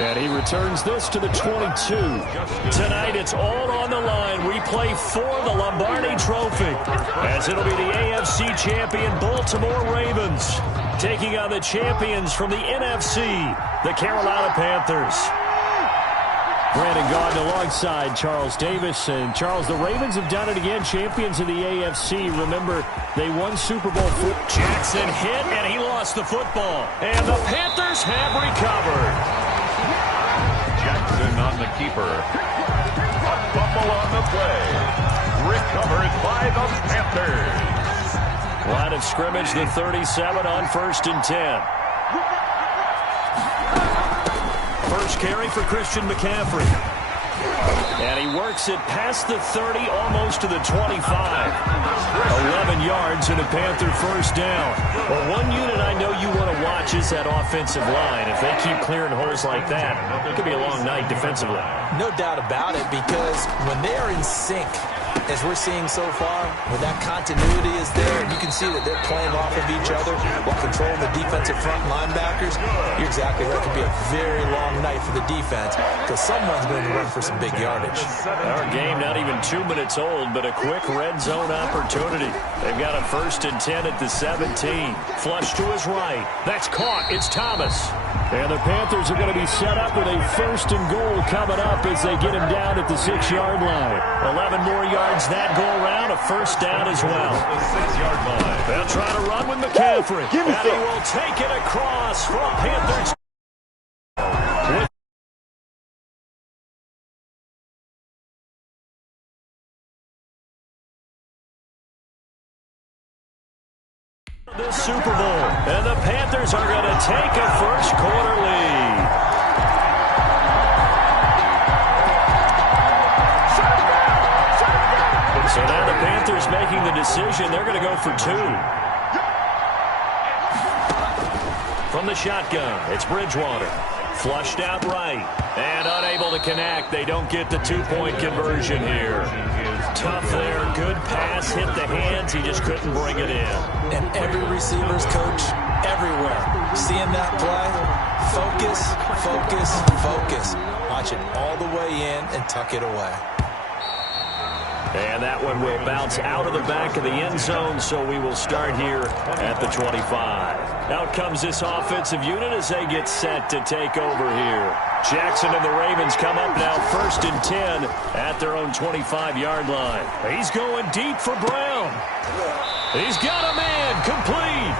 And he returns this to the 22. Tonight, it's all on the line. We play for the Lombardi Trophy, as it'll be the AFC champion Baltimore Ravens taking on the champions from the NFC, the Carolina Panthers. Brandon Gaudin alongside Charles Davis. And Charles, the Ravens have done it again, champions of the AFC. Remember, they won Super Bowl 4. Jackson hit, and he lost the football. And the Panthers have recovered. Jackson on the keeper. A fumble on the play. Recovered by the Panthers. Line of scrimmage, the 37 on 1st and 10. First carry for Christian McCaffrey. And he works it past the 30, almost to the 25. 11 yards and a Panther first down. Well, one unit I know you want to watch is that offensive line. If they keep clearing holes like that, it could be a long night defensively. No doubt about it, because when they are in sync, as we're seeing so far, when that continuity is there, and you can see that they're playing off of each other while controlling the defensive front linebackers, you're exactly right. It could be a very long night for the defense, because someone's going to run for some big yardage. Our game not even 2 minutes old, but a quick red zone opportunity. They've got a 1st and 10 at the 17. Flush to his right. That's caught. It's Thomas. And the Panthers are going to be set up with a 1st and goal coming up as they get him down at the 6-yard line. 11 more yards that go around, a first down as well. The 6-yard line. They'll try to run with McCaffrey. And he will take it across for a Panthers. The Super Bowl, and the Panthers are going to take a first-quarter lead. So now the Panthers making the decision. They're going to go for 2. From the shotgun, it's Bridgewater. Flushed out right, and unable to connect. They don't get the 2-point conversion here. Tough there, good pass, hit the hands. He just couldn't bring it in. And every receiver's coach, everywhere, seeing that play, focus, focus, focus. Watch it all the way in and tuck it away. And that one will bounce out of the back of the end zone, so we will start here at the 25. Out comes this offensive unit as they get set to take over here. Jackson and the Ravens come up now 1st and 10 at their own 25-yard line. He's going deep for Brown. He's got a man, complete.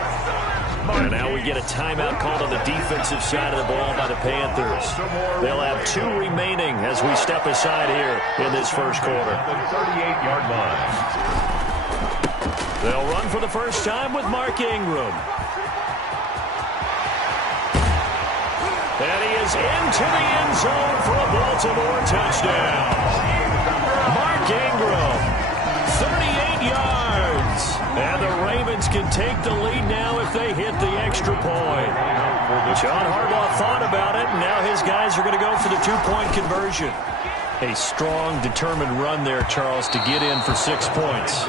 And now we get a timeout called on the defensive side of the ball by the Panthers. They'll have 2 remaining as we step aside here in this first quarter. The 38-yard line. They'll run for the first time with Mark Ingram. And he is into the end zone for a Baltimore touchdown. Mark Ingram, 38 yards. And the Ravens can take the lead now if they hit the extra point. John Harbaugh thought about it, and now his guys are going to go for the 2-point conversion. A strong, determined run there, Charles, to get in for 6 points.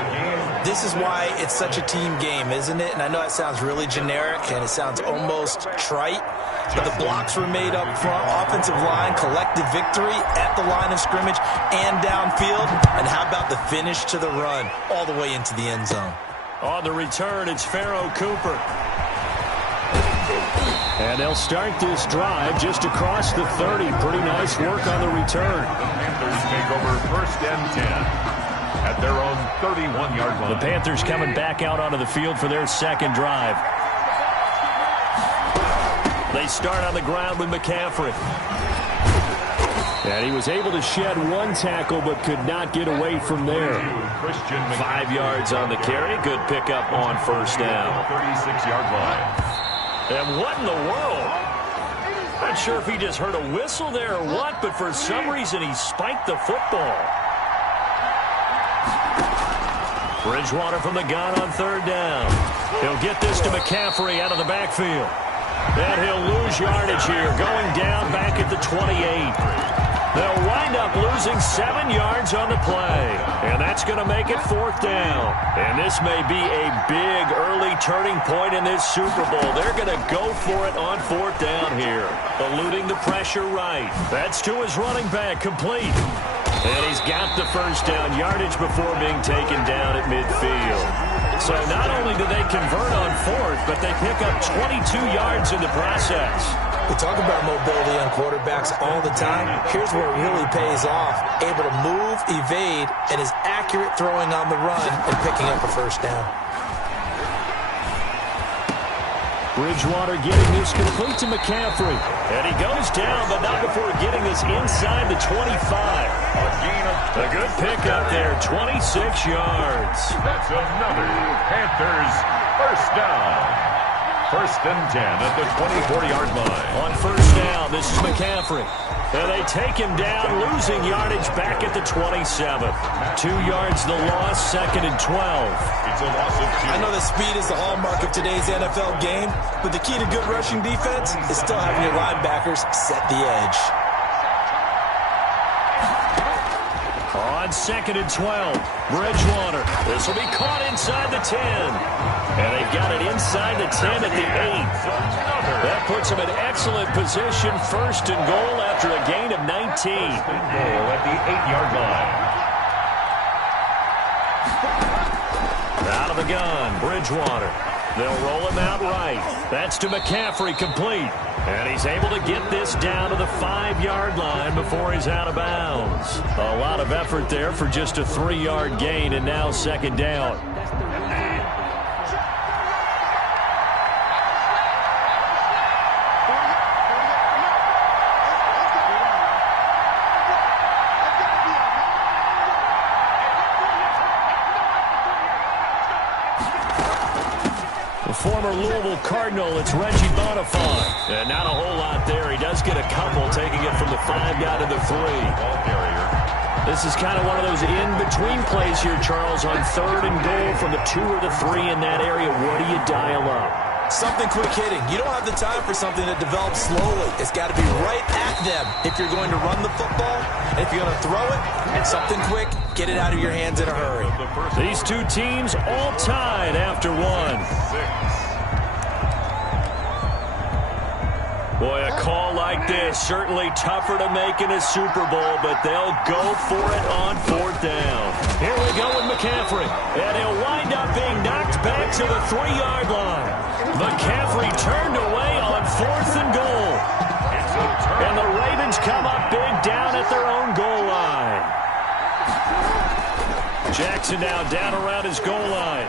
This is why it's such a team game, isn't it? And I know it sounds really generic, and it sounds almost trite, but the blocks were made up front, offensive line, collective victory at the line of scrimmage and downfield. And how about the finish to the run all the way into the end zone? On the return, it's Pharaoh Cooper. And they'll start this drive just across the 30. Pretty nice work on the return. The Panthers take over 1st and 10 at their own 31-yard line. The Panthers coming back out onto the field for their second drive. They start on the ground with McCaffrey. And he was able to shed 1 tackle but could not get away from there. 5 yards on the carry. Good pickup on first down. 36-yard line. And what in the world? Not sure if he just heard a whistle there or what, but for some reason he spiked the football. Bridgewater from the gun on 3rd down. He'll get this to McCaffrey out of the backfield. And he'll lose yardage here, going down back at the 28. They'll wind up losing 7 yards on the play. And that's going to make it 4th down. And this may be a big early turning point in this Super Bowl. They're going to go for it on 4th down here. Eluding the pressure right. That's to his running back, complete. And he's got the first down yardage before being taken down at midfield. So not only do they convert on 4th, but they pick up 22 yards in the process. We talk about mobility on quarterbacks all the time. Here's where it really pays off. Able to move, evade, and is accurate throwing on the run and picking up a first down. Bridgewater getting this complete to McCaffrey. And he goes down, but not before getting this inside the 25. A good pickup there, 26 yards. That's another Panthers first down. 1st and 10 at the 24-yard line. On 1st down, this is McCaffrey. And they take him down, losing yardage back at the 27. 2 yards the loss, 2nd and 12. It's a loss of 2. I know that speed is the hallmark of today's NFL game, but the key to good rushing defense is still having your linebackers set the edge. On 2nd and 12, Bridgewater. This will be caught inside the 10. And they've got it inside the 10 at the 8. That puts them in excellent position, 1st and goal after a gain of 19. Goal at the 8-yard line. Out of the gun, Bridgewater. They'll roll him out right. That's to McCaffrey, complete. And he's able to get this down to the 5-yard line before he's out of bounds. A lot of effort there for just a 3-yard gain, and now 2nd down. Former Louisville Cardinal, it's Reggie Bonifant. And not a whole lot there. He does get a couple, taking it from the 5 down to the 3. This is kind of one of those in-between plays here, Charles, on 3rd and goal from the 2 or the 3 in that area. What do you dial up? Something quick hitting. You don't have the time for something that develops slowly. It's got to be right at them if you're going to run the football. And if you're going to throw it, something quick, get it out of your hands in a hurry. These two teams all tied after 1. Boy, a call like this, certainly tougher to make in a Super Bowl, but they'll go for it on 4th down. Here we go with McCaffrey, and he'll wind up being knocked back to the 3-yard line. McCaffrey turned away on 4th and goal. And the Ravens come up big down at their own goal line. Jackson now down around his goal line.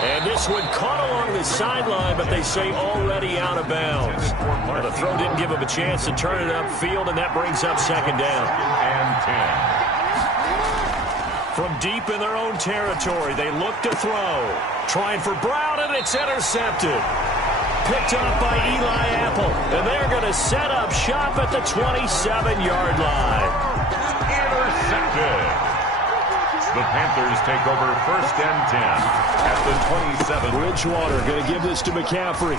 And this one caught along the sideline, but they say already out of bounds. Well, the throw didn't give him a chance to turn it upfield, and that brings up 2nd down. And 10. From deep in their own territory, they look to throw. Trying for Brown, and it's intercepted. Picked up by Eli Apple, and they're going to set up shop at the 27-yard line. Intercepted. The Panthers take over 1st and 10 at the 27. Bridgewater going to give this to McCaffrey.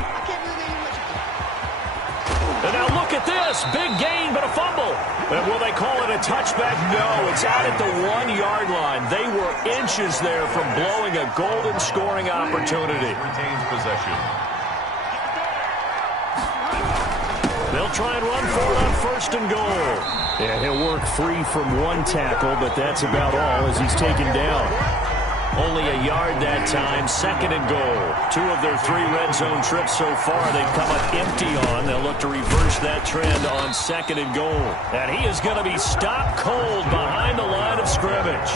And now look at this. Big gain, but a fumble. And will they call it a touchback? No, it's out at the 1-yard line. They were inches there from blowing a golden scoring opportunity. Retains possession. They'll try and run for it on 1st and goal. Yeah, he'll work free from 1 tackle, but that's about all as he's taken down. Only a yard that time, 2nd and goal. 2 of their 3 red zone trips so far they've come up empty on. They'll look to reverse that trend on 2nd and goal. And he is going to be stopped cold behind the line of scrimmage.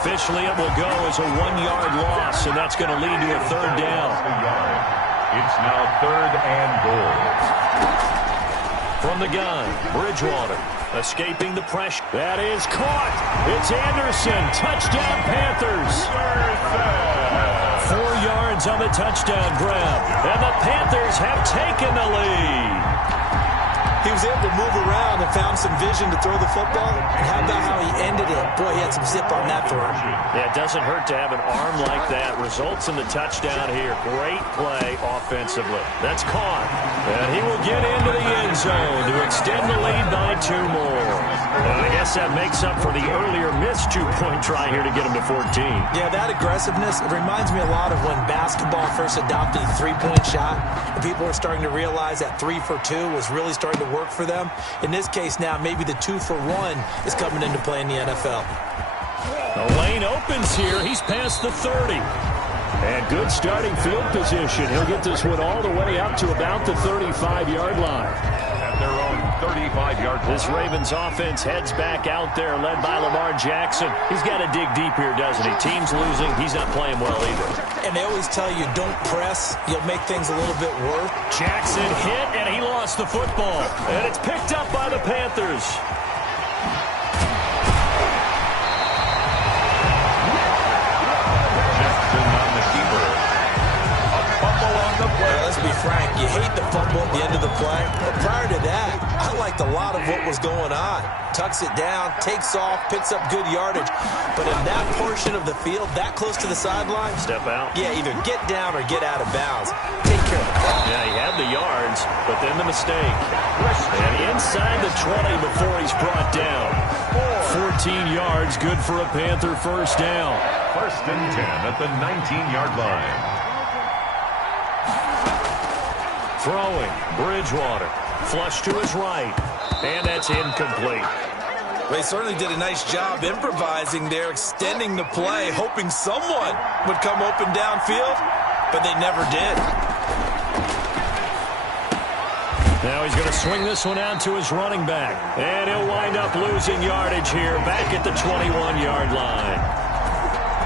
Officially, it will go as a 1-yard loss, and that's going to lead to a 3rd down. It's now 3rd and goal. From the gun, Bridgewater escaping the pressure. That is caught. It's Anderson. Touchdown, Panthers. 4 yards on the touchdown grab. And the Panthers have taken the lead. He was able to move around and found some vision to throw the football. And how about how he ended it? Boy, he had some zip on that throw. Yeah, it doesn't hurt to have an arm like that. Results in the touchdown here. Great play offensively. That's caught. And he will get into the end zone to extend the lead by 2 more. And I guess that makes up for the earlier missed two-point try here to get him to 14. Yeah, that aggressiveness, it reminds me a lot of when basketball first adopted the three-point shot, and people were starting to realize that 3 for 2 was really starting to work for them. In this case now, maybe the 2 for 1 is coming into play in the NFL. The lane opens here. He's past the 30. And good starting field position. He'll get this one all the way up to about the 35-yard line. At their own 35-yard line. This Ravens offense heads back out there, led by Lamar Jackson. He's got to dig deep here, doesn't he? Team's losing. He's not playing well either. And they always tell you, don't press. You'll make things a little bit worse. Jackson hit, and he lost the football. And it's picked up by the Panthers. Let's be frank, you hate the fumble at the end of the play. But prior to that, I liked a lot of what was going on. Tucks it down, takes off, picks up good yardage. But in that portion of the field, that close to the sideline, step out. Yeah, either get down or get out of bounds. Take care of the ball. Yeah, he had the yards, but then the mistake. And inside the 20 before he's brought down. 14 yards, good for a Panther first down. 1st and 10 at the 19-yard line. Throwing, Bridgewater, flush to his right, and that's incomplete. They certainly did a nice job improvising there, extending the play, hoping someone would come open downfield, but they never did. Now he's going to swing this one out to his running back, and he'll wind up losing yardage here back at the 21-yard line.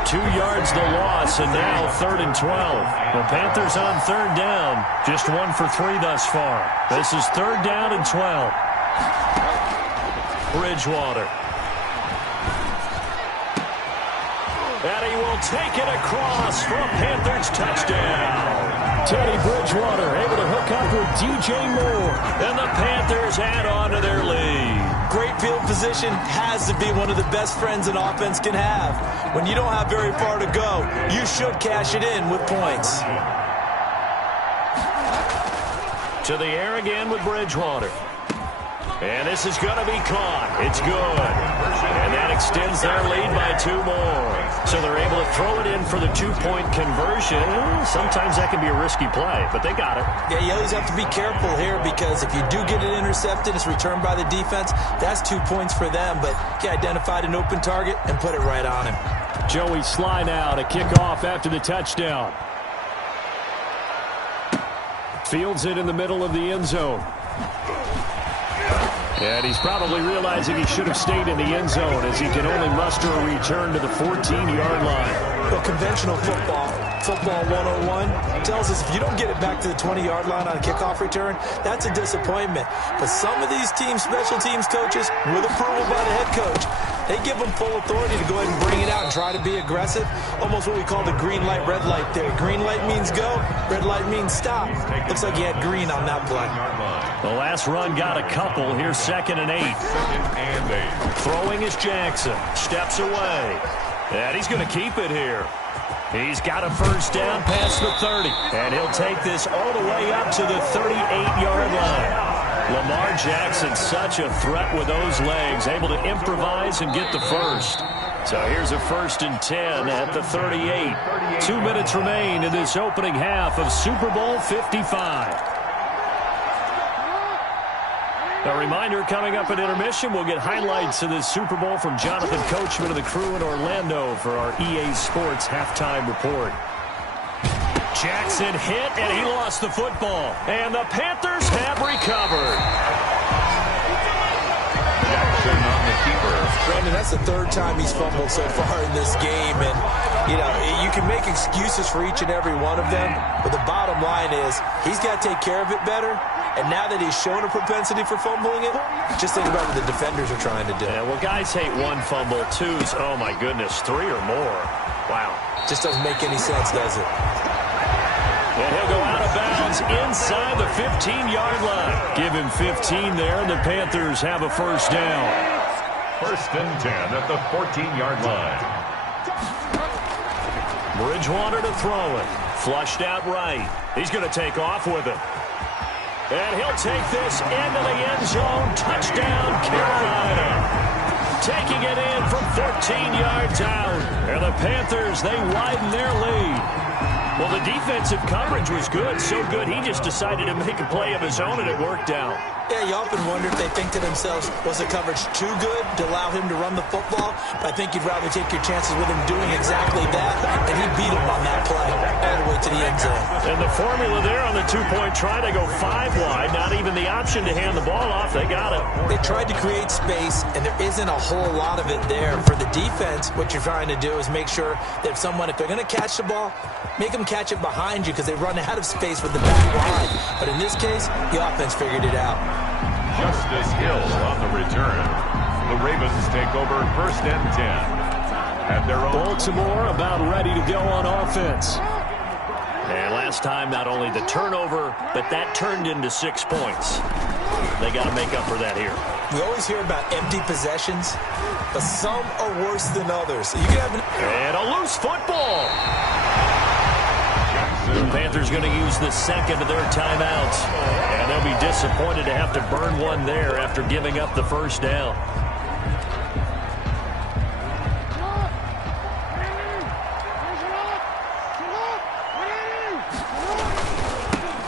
2 yards the loss, and now 3rd and 12. The Panthers on 3rd down, just 1 for 3 thus far. This is 3rd down and 12. Bridgewater. And he will take it across for a Panthers touchdown. Teddy Bridgewater able to hook up with DJ Moore. And the Panthers add on to their lead. Great field position has to be one of the best friends an offense can have. When you don't have very far to go, you should cash it in with points. To the air again with Bridgewater. And this is going to be caught. It's good. And that extends their lead by 2 more. So they're able to throw it in for the 2-point conversion. Sometimes that can be a risky play, but they got it. Yeah, you always have to be careful here because if you do get it intercepted, it's returned by the defense. That's 2 points for them, but he identified an open target and put it right on him. Joey Sly now to kick off after the touchdown. Fields it in the middle of the end zone. And he's probably realizing he should have stayed in the end zone as he can only muster a return to the 14-yard line. Well, conventional football 101, tells us if you don't get it back to the 20-yard line on a kickoff return, that's a disappointment. But some of these teams, special teams coaches, with approval by the head coach, they give them full authority to go ahead and bring it out and try to be aggressive. Almost what we call the green light, red light there. Green light means go, red light means stop. Looks like he had green on that play. The last run got a couple. Here's 2nd and 8. Throwing is Jackson. Steps away. And he's going to keep it here. He's got a first down past the 30. And he'll take this all the way up to the 38-yard line. Lamar Jackson, such a threat with those legs, able to improvise and get the first. So here's a 1st and 10 at the 38. 2 minutes remain in this opening half of Super Bowl 55. A reminder, coming up at intermission, we'll get highlights of this Super Bowl from Jonathan Coachman and the crew in Orlando for our EA Sports halftime report. Jackson hit, and he lost the football. And the Panthers have recovered. Jackson on the keeper. Brandon, that's the 3rd time he's fumbled so far in this game. And, you know, you can make excuses for each and every one of them. But the bottom line is he's got to take care of it better. And now that he's shown a propensity for fumbling it, just think about what the defenders are trying to do. Yeah, well, guys hate 1 fumble, 2's, oh my goodness, 3 or more. Wow. Just doesn't make any sense, does it? And he'll go out of bounds inside the 15-yard line. Give him 15 there, and the Panthers have a first down. 1st and 10 at the 14-yard line. Bridgewater to throw it. Flushed out right. He's going to take off with it. And he'll take this into the end zone. Touchdown, Carolina. Taking it in from 14 yards out. And the Panthers, they widen their lead. Well, the defensive coverage was good, so good he just decided to make a play of his own, and it worked out. Yeah, you often wonder if they think to themselves, was the coverage too good to allow him to run the football? But I think you'd rather take your chances with him doing exactly that, and he beat him on that play all the way to the end zone. And the formula there on the two-point try to go 5 wide, not even the option to hand the ball off. They got it. They tried to create space, and there isn't a whole lot of it there. For the defense, what you're trying to do is make sure that if they're going to catch the ball, make them catch it behind you because they run out of space with the back line. But in this case, the offense figured it out. Justice Hill on the return. The Ravens take over 1st and 10. At their own. Baltimore about ready to go on offense. And last time, not only the turnover, but that turned into 6 points. They got to make up for that here. We always hear about empty possessions, but some are worse than others. You can have and a loose football. The Panthers going to use the second of their timeouts. And they'll be disappointed to have to burn one there after giving up the first down.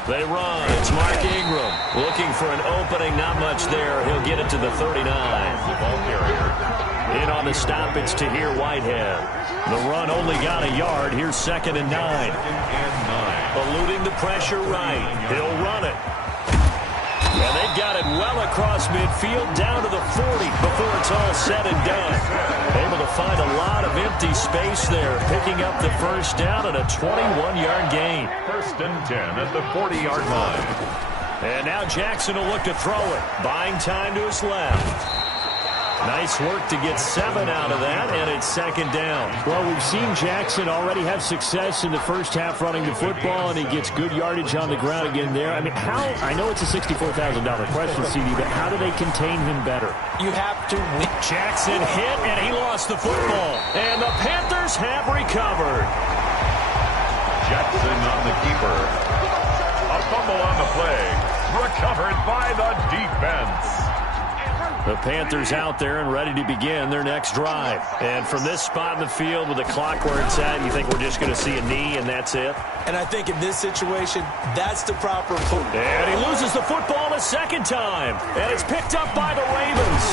They run. It's Mark Ingram looking for an opening. Not much there. He'll get it to the 39. Ball carrier. In on the stop, it's Tahir Whitehead. The run only got a yard. Here's 2nd and 9. Eluding the pressure right. He'll run it. And they've got it well across midfield down to the 40 before it's all said and done. Able to find a lot of empty space there, picking up the first down and a 21-yard gain. 1st and 10 at the 40-yard line. And now Jackson will look to throw it. Buying time to his left. Nice work to get 7 out of that, and it's 2nd down. Well, we've seen Jackson already have success in the first half running the football, and he gets good yardage on the ground again there. I mean, I know it's a $64,000 question, CD, but how do they contain him better? You have to win. Jackson hit, and he lost the football. And the Panthers have recovered. Jackson on the keeper. A fumble on the play. Recovered by the defense. The Panthers out there and ready to begin their next drive. And from this spot in the field with the clock where it's at, you think we're just going to see a knee and that's it? And I think in this situation, that's the proper football. And he loses the football a second time. And it's picked up by the Ravens.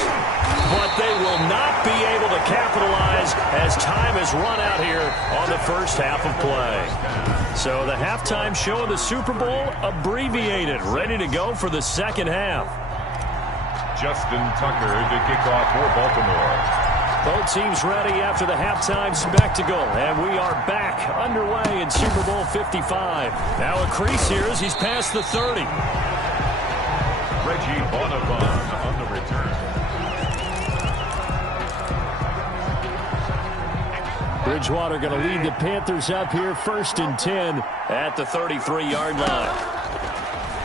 But they will not be able to capitalize as time has run out here on the first half of play. So the halftime show of the Super Bowl abbreviated, ready to go for the second half. Justin Tucker to kick off for Baltimore. Both teams ready after the halftime spectacle, and we are back underway in Super Bowl 55. Now a crease here as he's past the 30. Reggie Bonavon on the return. Bridgewater going to lead the Panthers up here, 1st and 10 at the 33-yard line.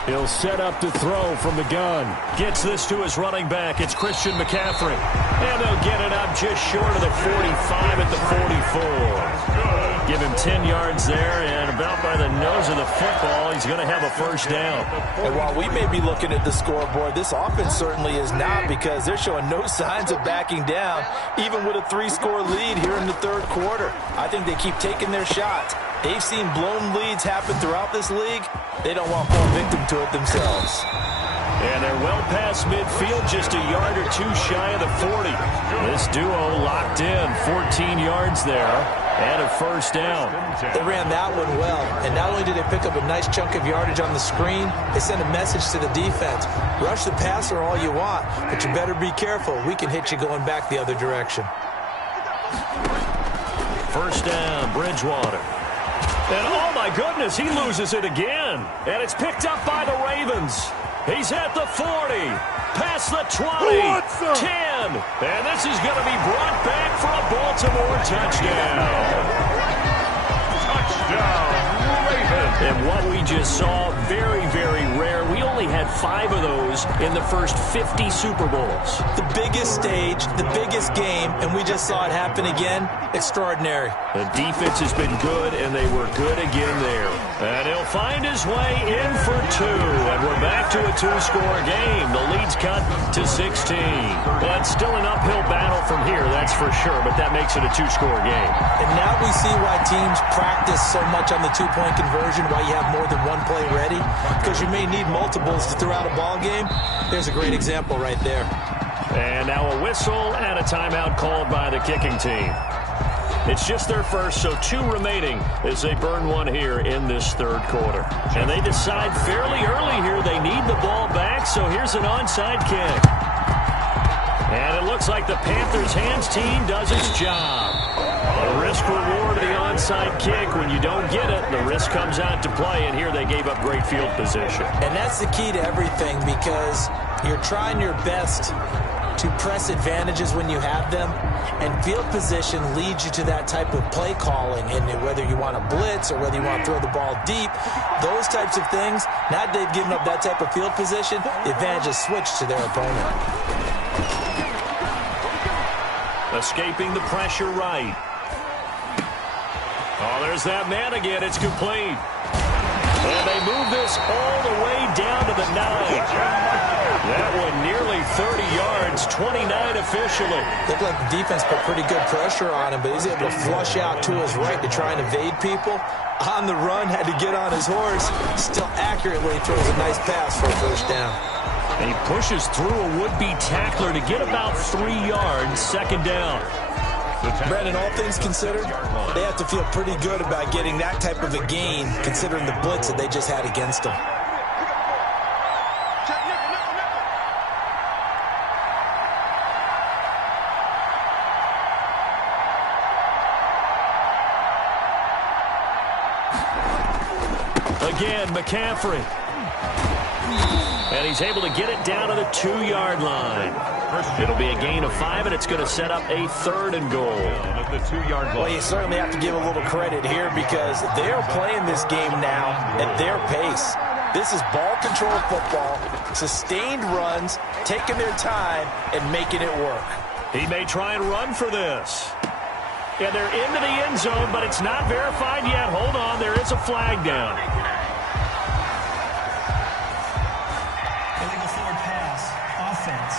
He'll set up to throw from the gun. Gets this to his running back. It's Christian McCaffrey. And they'll get it up just short of the 45 at the 44. Give him 10 yards there, and about by the nose of the football, he's going to have a first down. And while we may be looking at the scoreboard, this offense certainly is not, because they're showing no signs of backing down, even with a 3-score lead here in the 3rd quarter. I think they keep taking their shots. They've seen blown leads happen throughout this league. They don't want to fall victim to it themselves. And they're well past midfield, just a yard or two shy of the 40. This duo locked in, 14 yards there, and a first down. They ran that one well, and not only did they pick up a nice chunk of yardage on the screen, they sent a message to the defense. Rush the passer all you want, but you better be careful. We can hit you going back the other direction. First down, Bridgewater. And oh my goodness, he loses it again. And it's picked up by the Ravens. He's at the 40, past the 20, 10. And this is going to be brought back for a Baltimore touchdown. Touchdown, Ravens. And what we just saw, very, very rare. We only only had 5 of those in the first 50 Super Bowls. The biggest stage, the biggest game, and we just saw it happen again. Extraordinary. The defense has been good, and they were good again there. And he'll find his way in for 2. And we're back to a 2-score game. The lead's cut to 16. But still an uphill battle from here, that's for sure. But that makes it a 2-score game. And now we see why teams practice so much on the 2-point conversion, why you have more than one play ready. Because you may need multiples to throw out a ball game. There's a great example right there. And now a whistle and a timeout called by the kicking team. It's just their first, so 2 remaining as they burn 1 here in this third quarter. And they decide fairly early here they need the ball back, so here's an onside kick. And it looks like the Panthers' hands team does its job. The risk-reward of the onside kick, when you don't get it, the risk comes out to play, and here they gave up great field position. And that's the key to everything, because you're trying your best to press advantages when you have them, and field position leads you to that type of play calling, and whether you want to blitz or whether you want to throw the ball deep, those types of things, now that they've given up that type of field position, the advantage is switched to their opponent. Escaping the pressure right. Oh, there's that man again. It's complete. And they move this all the way down to the 9. That one nearly 30 yards, 29 officially. Looked like the defense put pretty good pressure on him, but he's able to flush out to his right to try and evade people. On the run, had to get on his horse. Still accurately throws a nice pass for a first down. And he pushes through a would-be tackler to get about 3 yards, second down. Brandon, all things considered, they have to feel pretty good about getting that type of a gain, considering the blitz that they just had against them. Again, McCaffrey. And he's able to get it down to the 2-yard line. It'll be a gain of 5, and it's going to set up a 3rd and goal. Well, you certainly have to give a little credit here, because they're playing this game now at their pace. This is ball control football, sustained runs, taking their time, and making it work. He may try and run for this. Yeah, they're into the end zone, but it's not verified yet. Hold on, there is a flag down. Illegal forward pass, offense.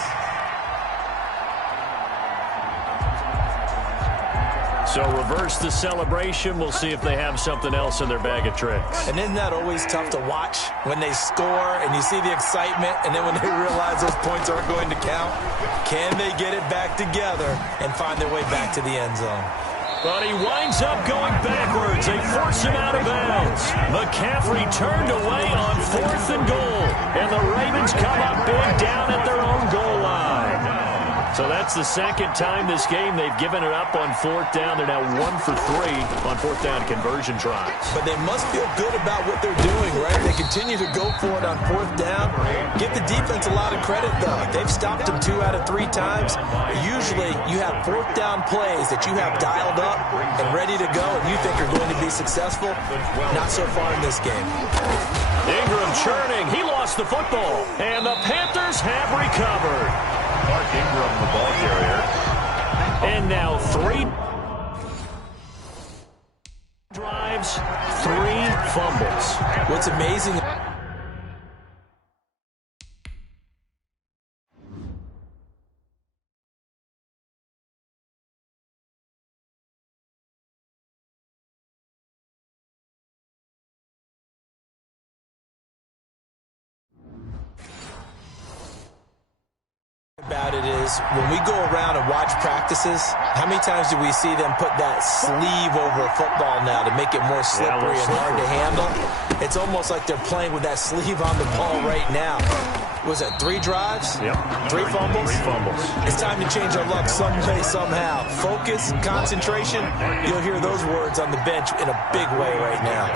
So reverse the celebration. We'll see if they have something else in their bag of tricks. And isn't that always tough to watch when they score and you see the excitement, and then when they realize those points aren't going to count? Can they get it back together and find their way back to the end zone? But he winds up going backwards. They force him out of bounds. McCaffrey turned away on 4th and goal. And the Ravens come up big down at their own goal line. So that's the second time this game they've given it up on 4th down. They're now 1 for 3 on 4th down conversion tries. But they must feel good about what they're doing, right? They continue to go for it on 4th down. Give the defense a lot of credit, though. They've stopped them 2 out of 3 times. Usually you have 4th down plays that you have dialed up and ready to go, and you think are going to be successful. Not so far in this game. Ingram churning. He lost the football. And the Panthers have recovered. Mark Ingram, the ball carrier. And now 3 drives, 3 fumbles. What's amazing about it is when we go around and watch practices, how many times do we see them put that sleeve over a football now to make it more slippery and hard to handle? It's almost like they're playing with that sleeve on the ball right now. Was it 3 drives? Yep. 3 fumbles? 3 fumbles. It's time to change our luck some way, somehow. Focus, concentration, you'll hear those words on the bench in a big way right now.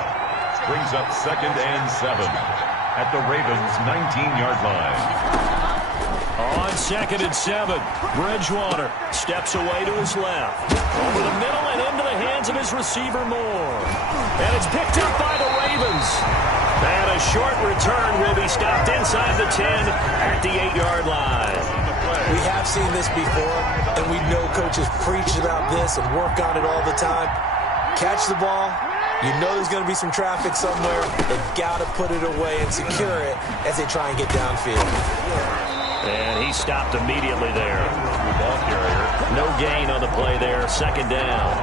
Brings up 2nd and 7 at the Ravens' 19-yard line. On 2nd and 7, Bridgewater steps away to his left. Over the middle and into the hands of his receiver Moore. And it's picked up by the Ravens. And a short return will be stopped inside the 10 at the 8-yard line. We have seen this before, and we know coaches preach about this and work on it all the time. Catch the ball. You know there's going to be some traffic somewhere. They've got to put it away and secure it as they try and get downfield. And he stopped immediately there. No gain on the play there. Second down.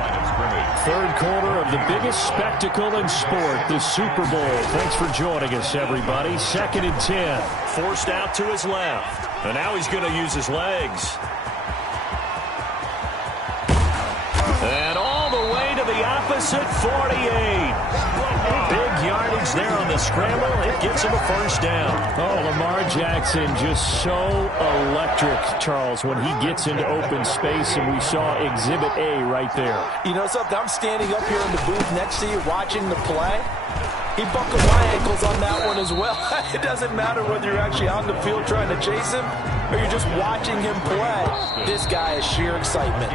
Third quarter of the biggest spectacle in sport, the Super Bowl. Thanks for joining us, everybody. 2nd and 10. Forced out to his left. And now he's going to use his legs. And all the way to the opposite 48. Big yardage there on the scramble. It gets him a first down. Oh, Lamar Jackson just so electric, Charles, when he gets into open space, and we saw Exhibit A right there. You know something? I'm standing up here in the booth next to you watching the play. He buckled my ankles on that one as well. It doesn't matter whether you're actually on the field trying to chase him or you're just watching him play. This guy is sheer excitement.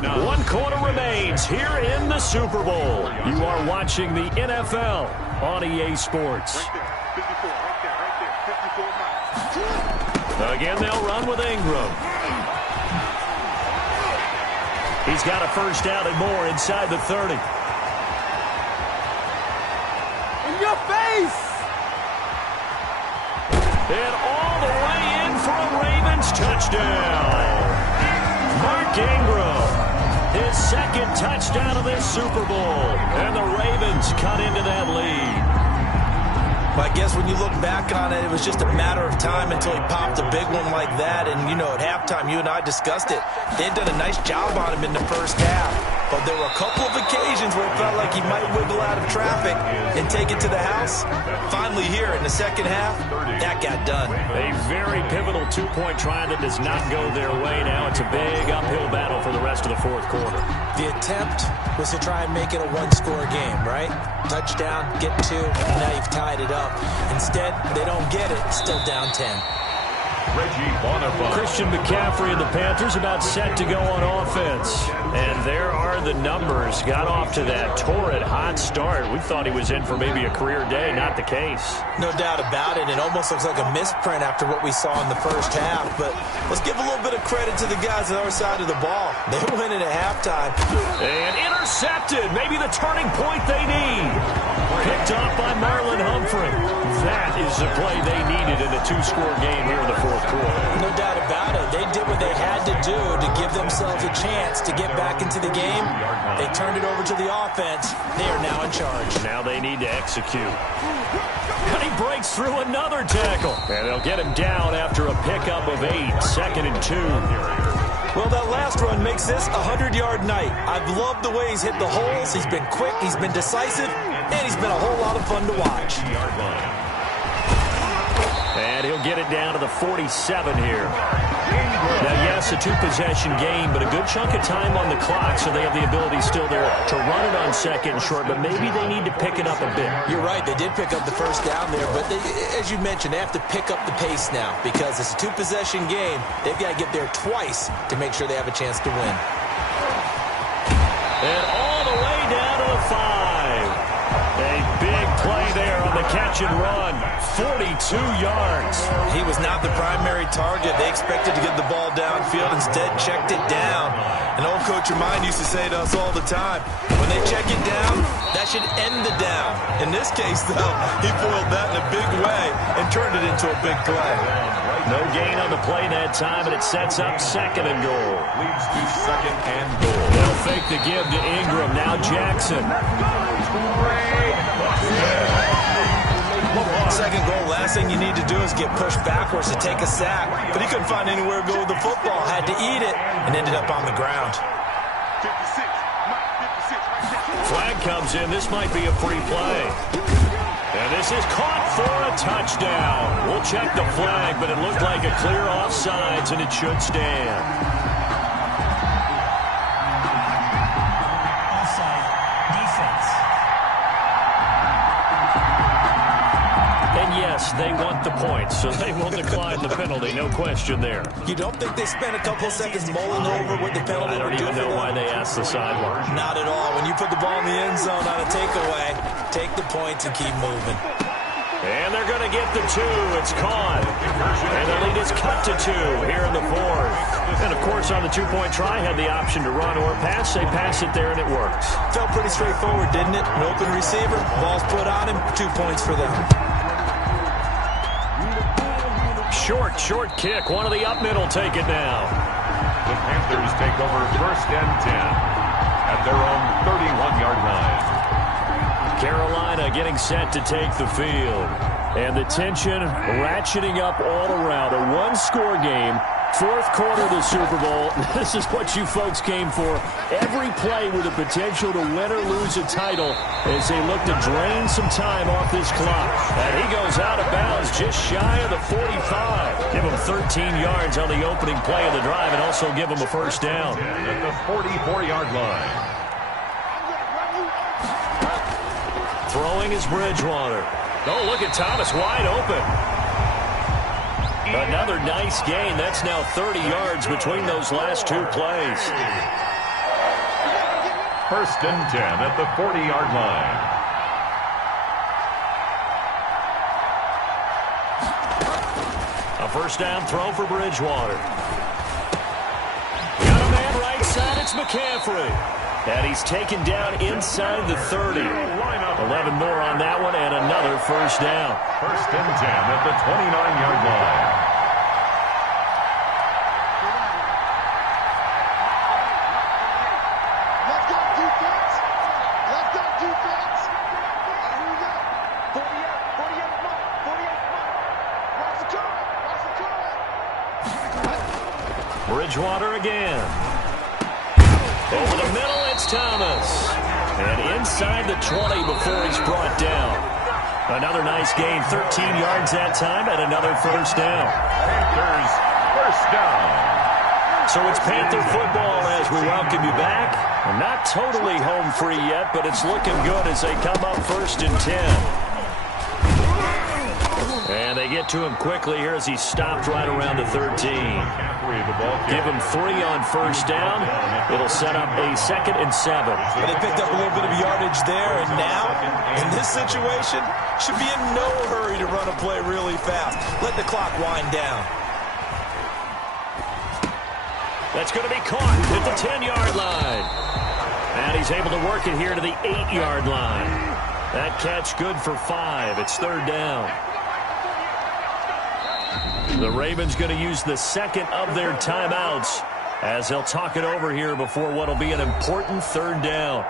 1 quarter remains here in the Super Bowl. You are watching the NFL on EA Sports. Again, they'll run with Ingram. He's got a first down and more inside the 30. In your face! And all the way in for a Ravens touchdown. Mark Ingram, his second touchdown of this Super Bowl. And the Ravens cut into that lead. Well, I guess when you look back on it, it was just a matter of time until he popped a big one like that. And, you know, at halftime, you and I discussed it. They had done a nice job on him in the first half. But there were a couple of occasions where it felt like he might wiggle out of traffic and take it to the house. Finally here in the second half, that got done. A very pivotal two-point try that does not go their way now. It's a big uphill battle for the rest of the fourth quarter. The attempt was to try and make it a one-score game, right? Touchdown, get 2, and now you've tied it up. Instead, they don't get it, still down 10. Christian McCaffrey and the Panthers about set to go on offense. And there are the numbers. Got off to that torrid hot start. We thought he was in for maybe a career day. Not the case. No doubt about it. It almost looks like a misprint after what we saw in the first half. But let's give a little bit of credit to the guys on our side of the ball. They win it at halftime. And intercepted. Maybe the turning point they need. Picked off by Marlon Humphrey. That is the play they needed in a 2-score game here in the fourth quarter. No doubt about it. They did what they had to do to give themselves a chance to get back into the game. They turned it over to the offense. They are now in charge. Now they need to execute. And he breaks through another tackle. And they'll get him down after a pickup of 8. 2nd and 2. Well, that last run makes this a 100-yard night. I've loved the way he's hit the holes. He's been quick. He's been decisive. And he's been a whole lot of fun to watch. And he'll get it down to the 47 here. Now, yes, a 2-possession game, but a good chunk of time on the clock, so they have the ability still there to run it on 2nd and short, but maybe they need to pick it up a bit. You're right. They did pick up the first down there, but as you mentioned, they have to pick up the pace now because it's a 2-possession game. They've got to get there twice to make sure they have a chance to win. And all the way down to the 5. A big play there on the catch and run. 42 yards. He was not the primary target. They expected to get the ball downfield. Instead, checked it down. An old coach of mine used to say to us all the time, when they check it down, that should end the down. In this case, though, he foiled that in a big way and turned it into a big play. No gain on the play that time, and it sets up 2nd and goal. Leads to 2nd and goal. They'll fake the give to Ingram. Now Jackson. Second goal, last thing you need to do is get pushed backwards to take a sack. But he couldn't find anywhere to go with the football. Had to eat it and ended up on the ground. Flag comes in. This might be a free play. And this is caught for a touchdown. We'll check the flag, but it looked like a clear offsides, and it should stand. Offside. Defense. And yes, Yes, they want the points, so they will decline the penalty, no question there. You don't think they spent a couple of seconds mulling over what the penalty I don't even know why they asked the sideline. Not at all. When you put the ball in the end zone on a takeaway, take the points and keep moving. And they're going to get the 2. It's caught. And the lead is cut to 2 here in the 4th. And, of course, on the 2-point try, had the option to run or pass. They pass it there, and it works. Felt pretty straightforward, didn't it? An open receiver, ball's put on him, 2 points for them. Short kick. One of the up middle take it now. The Panthers take over 1st and 10 at their own 31-yard line. Carolina getting set to take the field. And the tension ratcheting up all around. A one-score game. 4th quarter of the Super Bowl. This is what you folks came for. Every play with the potential to win or lose a title as they look to drain some time off this clock. And he goes out of bounds just shy of the 45. Give him 13 yards on the opening play of the drive and also give him a first down. At the 44-yard line. Throwing is Bridgewater. Oh, look at Thomas wide open. Another nice gain. That's now 30 yards between those last 2 plays. 1st and 10 at the 40-yard line. A first down throw for Bridgewater. Got a man right side. It's McCaffrey. And he's taken down inside the 30. 11 more on that one and another first down. 1st and 10 at the 29-yard line. Bridgewater again. Over the middle, it's Thomas. And inside the 20 before he's brought down. Another nice gain, 13 yards that time, and another first down. Panthers, first down. So it's Panther football as we welcome you back. Not totally home free yet, but it's looking good as they come up 1st and 10. And they get to him quickly here as he stopped right around the 13. Give him 3 on first down. It'll set up a 2nd and 7. But they picked up a little bit of yardage there, and now, in this situation, should be in no hurry to run a play really fast. Let the clock wind down. That's going to be caught at the 10-yard line. And he's able to work it here to the 8-yard line. That catch good for 5. It's 3rd down. The Ravens going to use the 2nd of their timeouts as they'll talk it over here before what will be an important 3rd down.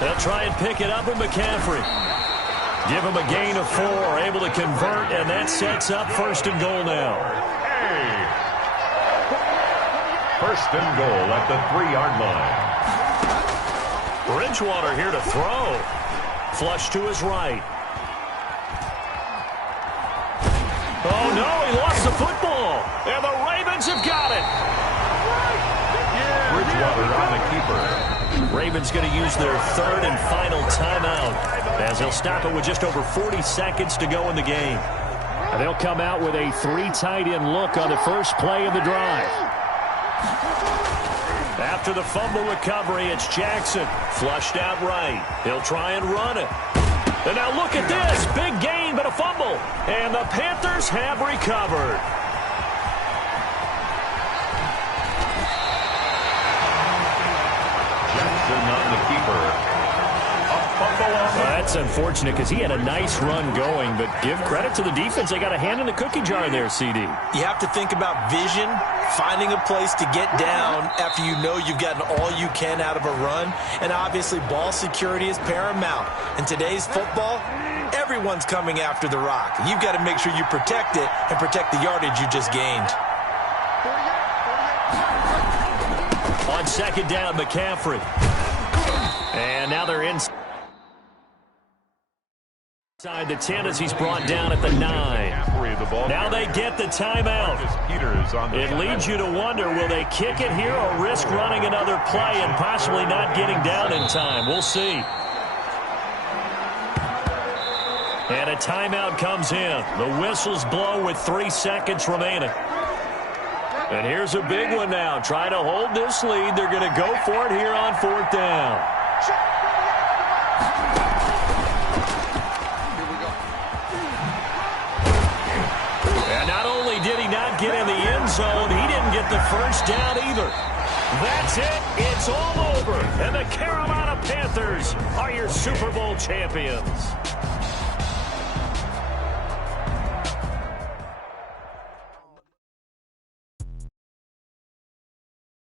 They'll try and pick it up with McCaffrey. Give him a gain of 4, able to convert, and that sets up 1st and goal now. 1st and goal at the 3-yard line. Bridgewater here to throw. Flush to his right. Oh, no, he lost the football. And the Ravens have got it. Bridgewater on the keeper. Ravens going to use their 3rd and final timeout as they'll stop it with just over 40 seconds to go in the game. And they'll come out with a 3 tight end look on the first play of the drive. After the fumble recovery, it's Jackson. Flushed out right. He'll try and run it. And now look at this. Big gain, but a fumble. And the Panthers have recovered. Jackson on the keeper. That's unfortunate because he had a nice run going, but give credit to the defense. They got a hand in the cookie jar there, CD. You have to think about vision, finding a place to get down after you know you've gotten all you can out of a run, and obviously ball security is paramount. In today's football, everyone's coming after the rock. You've got to make sure you protect it and protect the yardage you just gained. On 2nd down, McCaffrey. And now they're inside the 10 as he's brought down at the 9. the ball. Now they get the timeout. It leads you to wonder, will they kick it here or risk running another play and possibly not getting down in time? We'll see. And a timeout comes in. The whistles blow with 3 seconds remaining. And here's a big one now. Trying to hold this lead. They're going to go for it here on 4th down. And not only did he not get in the end zone, he didn't get the first down either. That's it. It's all over. And the Carolina Panthers are your Super Bowl champions.